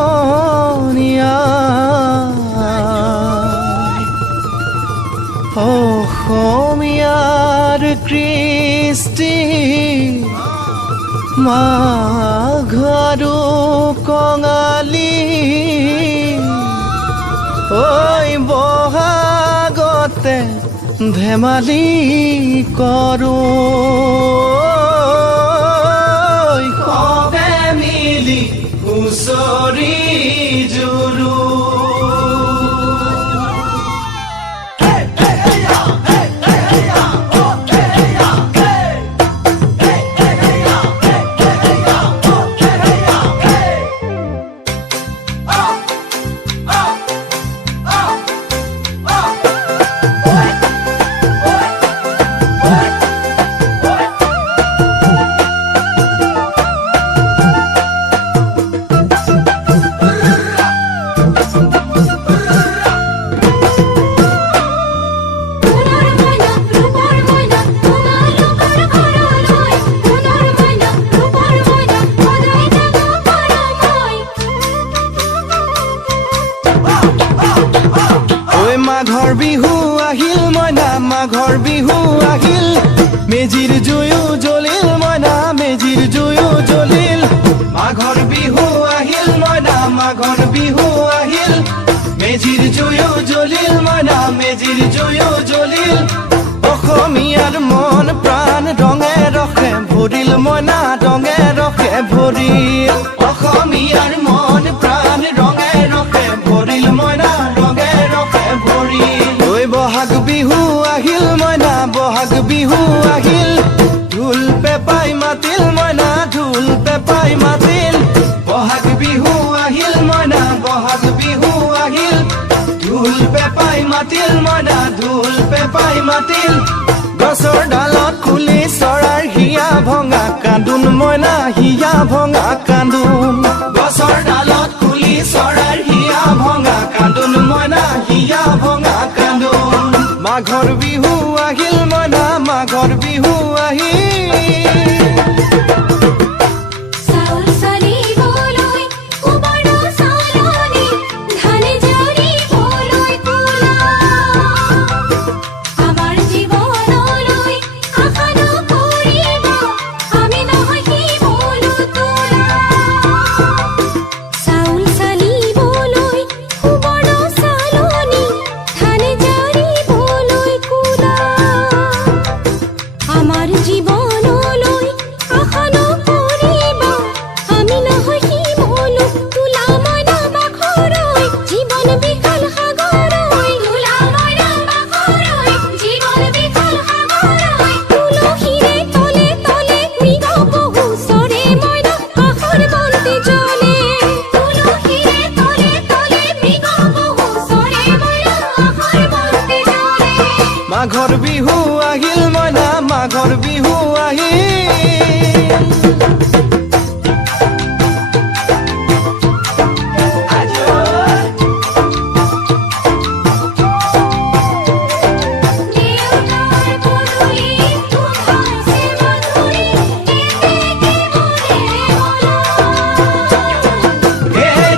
সমনীয়া অসমীয়াৰ কৃষ্টি মাঘৰো কঙালী ঐ বহাগতে ধেমালি কৰোঁ সবে মিলি হুঁচৰি জুৰো মাঘৰ বিহু আহিল মইনা মাঘৰ বিহু আহিল মেজিৰ জুয়ো জ্বলিল মইনা মেজিৰ জুয়ো জ্বলিল মাঘৰ বিহু আহিল মইনা মাঘৰ বিহু আহিল মেজিৰ জুয়ো জ্বলিল মইনা মেজিৰ জুয়ো জ্বলিল অসমীয়াৰ মন প্ৰাণ ৰঙে ৰসে ভৰিল মইনা ৰঙে ৰসে ভৰিল অসমীয়াৰ মন প্ৰাণ ৰঙে ৰসে ভৰিল মইনা ৰঙে ৰসে ভৰিল ঐ বহাগ বিহু আহিল মইনা বহাগ বিহু আহিল ঢোল পেপাই মাতিল মইনা ঢোল পেপাই মাতিল বহাগ বিহু আহিল মইনা বহাগ বিহু আহিল ঢোল পেপাই মাতিল মইনা ঢোল পেপাই মাতিল গছৰ ডালত খুলি চৰাৰ হিয়া ভঙা কান্দোন মইনা হিয়া ভঙা কান্দোন গছৰ ডালত খুলি চৰাৰ হিয়া ভঙা কান্দোন মইনা হিয়া ভঙা কান্দোন মাঘৰ বিহু আহিল মইনা মাঘৰ বিহু আহিল মাঘৰ বিহু আহিল মইনা মাঘৰ বিহু আহিল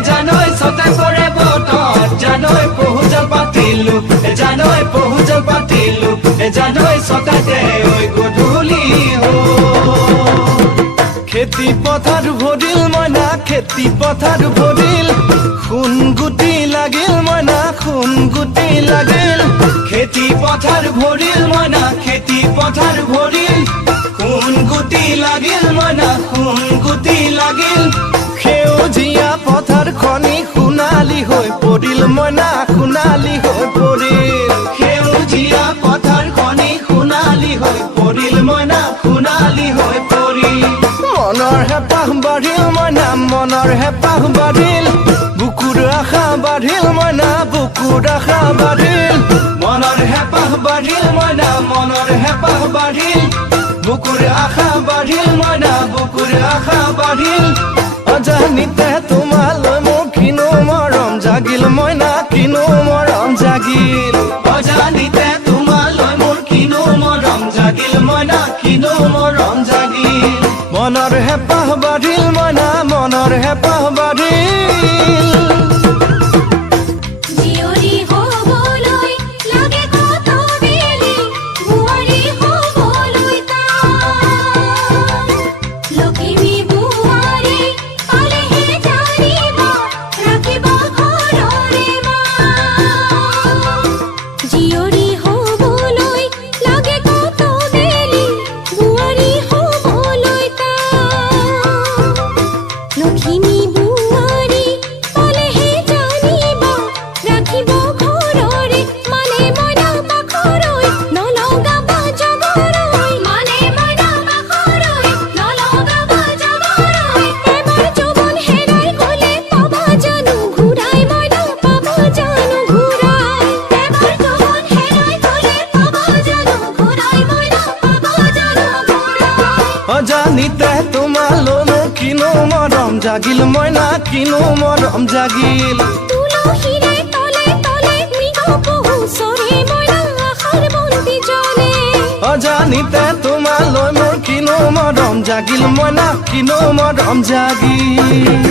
জানৈ ছটা কৰে বতৰ জানৈ পহুজল পাতিলো জানৈ পহুজল পাতিলো জানৈ ছটাতে ঐ গধূলি খেতি পথাৰ ভৰিল মইনা খেতি পথাৰ ভৰিল সোণ গুটি লাগিল মইনা সোণ গুটি লাগিল খেতি পথাৰ ভৰিল মইনা খেতি পথাৰ ভৰিল সোণ গুটি লাগিল মইনা সোণ গুটি লাগিল সেউজীয়া পথাৰ খনি সোণালী হৈ পৰিল মইনা সোণালী হৈ পৰিল সেউজীয়া পথাৰ খনি সোণালী হৈ পৰিল মইনা সোণালী হৈ পৰিল মনৰ হেঁপাহ বাঢ়িল মইনা মনৰ হেঁপাহ বাঢ়িল বুকুৰ আশা বাঢ়িল মইনা বুকুৰ আশা বাঢ়িল মনৰ হেঁপাহ বাঢ়িল মইনা মনৰ হেঁপাহ বাঢ়িল বুকুৰ আশা বাঢ়িল মইনা বুকুৰ আশা বাঢ়িল অজানিতে তোমালৈ মোৰ কিনো মৰম জাগিল মইনা কিনো মৰম জাগিল অজানিতে তোমালৈ মোৰ কিনো মৰম জাগিল মইনা মনৰ হেঁপাহ বাঢ়িল মইনা মনৰ হেঁপাহ বাঢ়িল জীয়ৰী হ'বলৈ লাগে কত বেলি বোৱাৰী হ'বলৈ তাই লখিমী বোৱাৰী পালেহে জানিব ৰাখিব ঘৰৰে মাই জীয়ৰী হ'বলৈ লাগে কত বেলি বোৱাৰী হ'বলৈ তাই লখিমী বোৱাৰী পালেহে জানিব ৰাখিব ঘৰৰে মানে মইনা পাখৰৈ নলগাব জগৰৈ মানে মইনা পাখৰৈ নলগাব জগৰৈ এবাৰ যৌৱন হেৰাই গ'লে পাবা জানো ঘূৰাই মইনা পাবা জানো ঘূৰাই এবাৰ যৌৱন হেৰাই গ'লে পাবা জানো ঘূৰাই মইনা পাবা জানো ঘূৰাই অজানিতে তোমালৈ মোৰ কিনো মৰম জাগিল মইনা কিনো মৰম জাগিল তুলসীৰে তলে তলে মৃগ পহু চৰে মইনা আশাৰ বন্তি জ্বলে অজানিতে তোমালৈ মোৰ কিনো মৰম জাগিল মইনা কিনো মৰম জাগিল